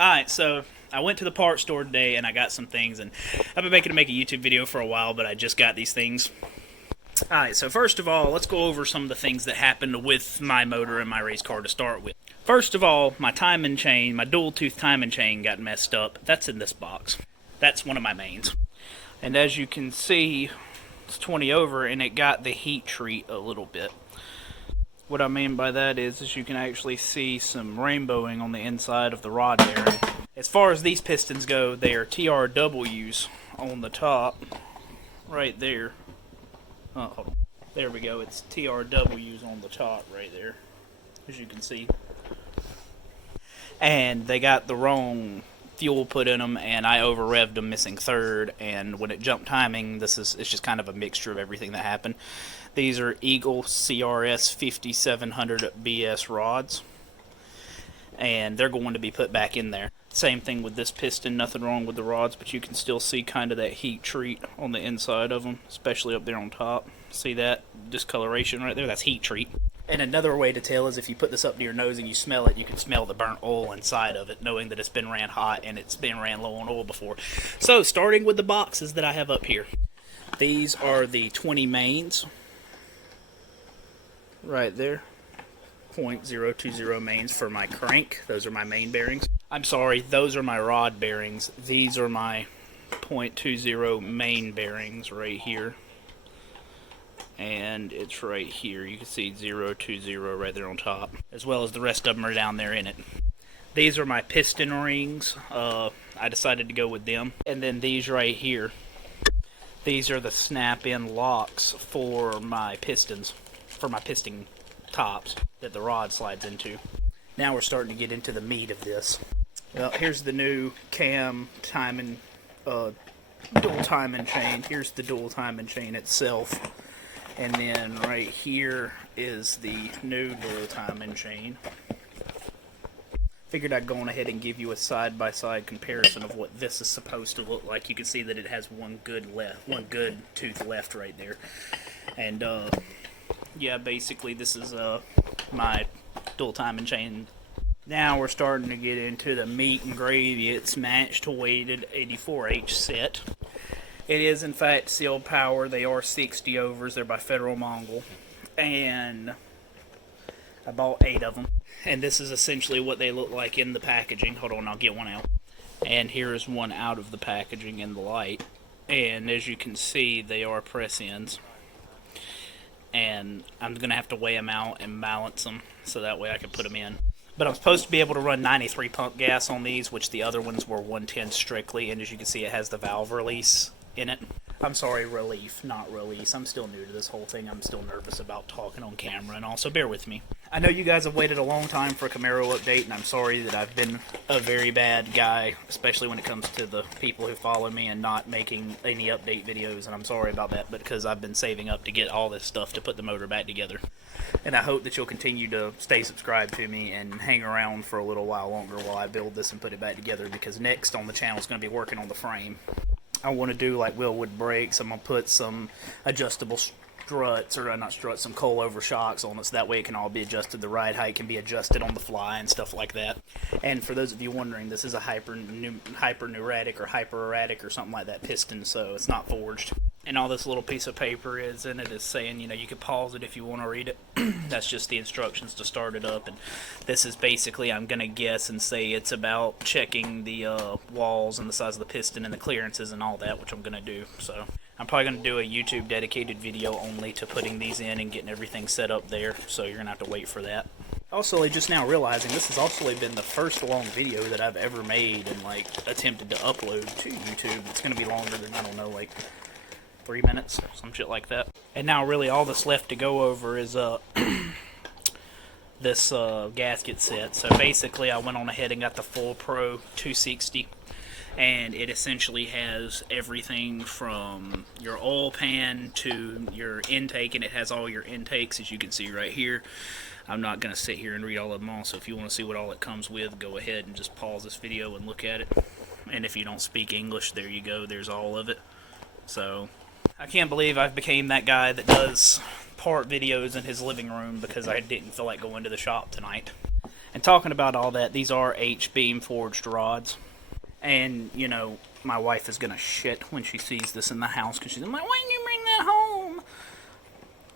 Alright, so I went to the parts store today and I got some things, and I've been making a YouTube video for a while, but I just got these things. Alright, so first of all, let's go over some of the things that happened with my motor and my race car to start with. First of all, my timing chain, my dual tooth timing chain got messed up. That's in this box. That's one of my mains. And as you can see, it's 20 over and it got the heat treat a little bit. What I mean by that is you can actually see some rainbowing on the inside of the rod bearing. As far as these pistons go, they are TRWs on the top, right there. Oh, hold on. There we go. It's TRWs on the top right there, as you can see. And they got the wrong fuel put in them, and I over revved them, missing third. And when it jumped timing, it's just kind of a mixture of everything that happened. These are Eagle CRS 5700 BS rods, and they're going to be put back in there. Same thing with this piston, nothing wrong with the rods, but you can still see kind of that heat treat on the inside of them, especially up there on top. See that discoloration right there? That's heat treat. And another way to tell is if you put this up to your nose and you smell it, you can smell the burnt oil inside of it, knowing that it's been ran hot and it's been ran low on oil before. So, starting with the boxes that I have up here. These are the 20 mains. Right there. 0.020 mains for my crank. Those are my main bearings. I'm sorry, those are my rod bearings. These are my 0.20 main bearings right here. And it's right here. You can see 020 right there on top, as well as the rest of them are down there in it. These are my piston rings. I decided to go with them. And then these right here. These are the snap-in locks for my pistons, for my piston tops that the rod slides into. Now we're starting to get into the meat of this. Well, here's the new CAM timing, dual timing chain. Here's the dual timing chain itself. And then right here is the new dual timing chain. Figured I'd go on ahead and give you a side-by-side comparison of what this is supposed to look like. You can see that it has one good tooth left right there. And yeah, basically this is my dual timing chain. Now we're starting to get into the meat and gravy. It's matched weighted 84H set. It is, in fact, sealed power. They are 60 overs. They're by Federal Mongol. And I bought 8 of them. And this is essentially what they look like in the packaging. Hold on, I'll get one out. And here is one out of the packaging in the light. And as you can see, they are press-ins. And I'm going to have to weigh them out and balance them so that way I can put them in. But I'm supposed to be able to run 93 pump gas on these, which the other ones were 110 strictly. And as you can see, it has the valve release in it. I'm sorry, relief, not release. I'm still new to this whole thing. I'm still nervous about talking on camera and all, so bear with me. I know you guys have waited a long time for a Camaro update, and I'm sorry that I've been a very bad guy, especially when it comes to the people who follow me and not making any update videos, and I'm sorry about that, because I've been saving up to get all this stuff to put the motor back together. And I hope that you'll continue to stay subscribed to me and hang around for a little while longer while I build this and put it back together, because next on the channel is going to be working on the frame. I want to do like Willwood brakes. I'm going to put some adjustable struts, or not struts, some coilover shocks on it, so that way it can all be adjusted. The ride height can be adjusted on the fly and stuff like that. And for those of you wondering, this is a hyper-neumatic or hyper-erratic or something like that piston, so it's not forged. And all this little piece of paper is in it is saying, you know, you can pause it if you want to read it. That's just the instructions to start it up. And this is basically, I'm going to guess and say it's about checking the walls and the size of the piston and the clearances and all that, which I'm going to do. So I'm probably going to do a YouTube dedicated video only to putting these in and getting everything set up there. So you're going to have to wait for that. Also, just now realizing this has also been the first long video that I've ever made and like attempted to upload to YouTube. It's going to be longer than, I don't know, like 3 minutes, some shit like that. And now really all that's left to go over is this gasket set. So basically I went on ahead and got the Full Pro 260, and it essentially has everything from your oil pan to your intake, and it has all your intakes, as you can see right here. I'm not going to sit here and read all of them all, so if you want to see what all it comes with, go ahead and just pause this video and look at it. And if you don't speak English, there you go, there's all of it. So I can't believe I've became that guy that does part videos in his living room because I didn't feel like going to the shop tonight. And talking about all that, these are H-beam forged rods. And, you know, my wife is going to shit when she sees this in the house because she's like, why didn't you bring that home?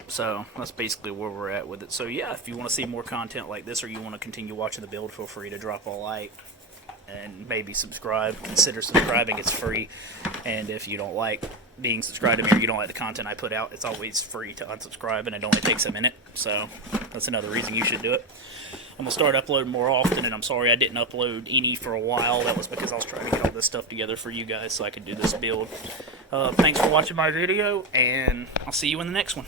So that's basically where we're at with it. So yeah, if you want to see more content like this or you want to continue watching the build, feel free to drop a like and maybe subscribe. Consider subscribing, it's free. And if you don't like being subscribed to me or you don't like the content I put out, it's always free to unsubscribe and it only takes a minute. So that's another reason you should do it. I'm going to start uploading more often, and I'm sorry I didn't upload any for a while. That was because I was trying to get all this stuff together for you guys so I could do this build. Thanks for watching my video, and I'll see you in the next one.